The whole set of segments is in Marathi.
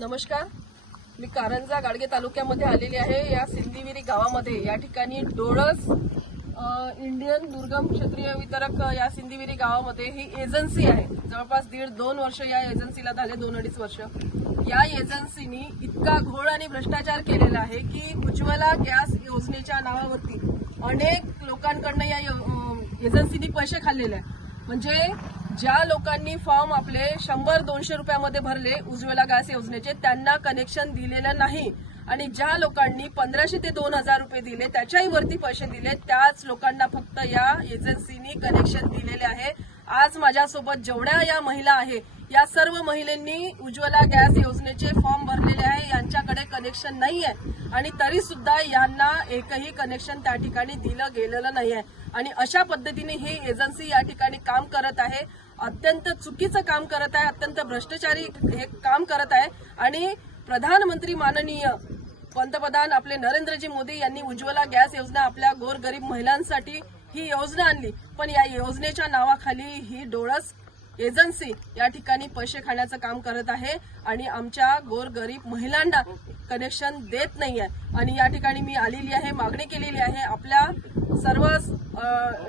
नमस्कार. मी कारंजा गाडगे तालुक्यामध्ये आलेली आहे. या सिंधीविरी गावामध्ये या ठिकाणी डोळस इंडियन दुर्गम क्षेत्रीय वितरक या सिंधीविरी गावामध्ये ही एजन्सी आहे. जवळपास दीड दोन वर्ष या एजन्सीला झाले दोन अडीच वर्ष. या एजन्सीनी इतका घोळ आणि भ्रष्टाचार केलेला आहे की उज्ज्वला गॅस योजनेच्या नावावरती अनेक लोकांकडनं या एजन्सीनी पैसे खाल्लेले आहे म्हणजे ज्या लोकांनी फॉर्म आपले शंभर दोनशे रुपयामध्ये भरले उज्ज्वला गॅस योजनेचे त्यांना कनेक्शन दिलेलं नाही. आणि ज्या लोकांनी पंधराशे ते दोन हजार रुपये दिले त्याच्याही वरती पैसे दिले त्याच लोकांना फक्त या एजन्सीनी कनेक्शन दिलेले आहे. आज माझ्यासोबत जेवढ्या या महिला आहे या सर्व महिलांनी उज्ज्वला गॅस योजनेचे फॉर्म भरलेले आहे. यांच्याकडे कनेक्शन नाही आहे आणि तरी सुद्धा यांना एकही कनेक्शन त्या ठिकाणी दिलं गेलेलं नाही आहे आणि अशा पद्धतीने ही एजन्सी या ठिकाणी काम करत आहे. अत्यंत चुकीचं काम करत आहे अत्यंत भ्रष्टाचारी हे काम करत आहे. आणि प्रधानमंत्री माननीय पंतप्रधान आपले नरेंद्रजी मोदी यांनी उज्ज्वला गॅस योजना आपल्या गोरगरीब महिलांसाठी ही योजना आणली. पण या योजनेच्या नावाखाली ही डोळस एजन्सी या ठिकाणी पैसे खाण्याचं काम करत आहे आणि आमच्या गोरगरीब महिलांना कनेक्शन देत नाही आहे आणि या ठिकाणी मी आलेली आहे मागणी केलेली आहे. आपल्या सर्व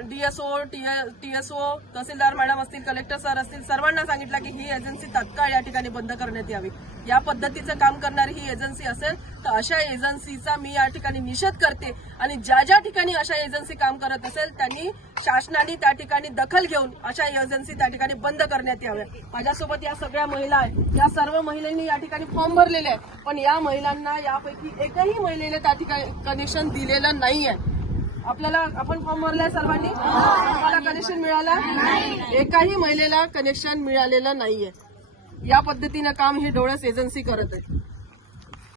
डीएसओ टीएसओ तहसीलदार मॅडम असतील कलेक्टर सर असतील सर्वांना सांगितलं की ही एजन्सी तात्काळ या ठिकाणी बंद करण्यात यावी. या पद्धतीचं काम करणारी ही एजन्सी असेल तर अशा एजन्सीचा मी या ठिकाणी निषेध करते आणि ज्या ज्या ठिकाणी अशा एजन्सी काम करत असेल त्यांनी शासनाने त्या ठिकाणी दखल घेऊन अशा एजन्सी त्या ठिकाणी बंद करण्यात याव्या. माझ्यासोबत या सगळ्या महिला आहेत. या सर्व महिलांनी या ठिकाणी फॉर्म भरलेले आहे पण या महिलांना यापैकी एकही महिलेने त्या ठिकाणी कनेक्शन दिलेलं नाही आहे आपल्याला आपण फॉर्म भरलाय सर्वांनी? आपल्याला कनेक्शन मिळालं? एकाही महिलेला कनेक्शन मिळालेलं नाहीये. या पद्धतीनं काम ही डोळस एजन्सी करत आहे.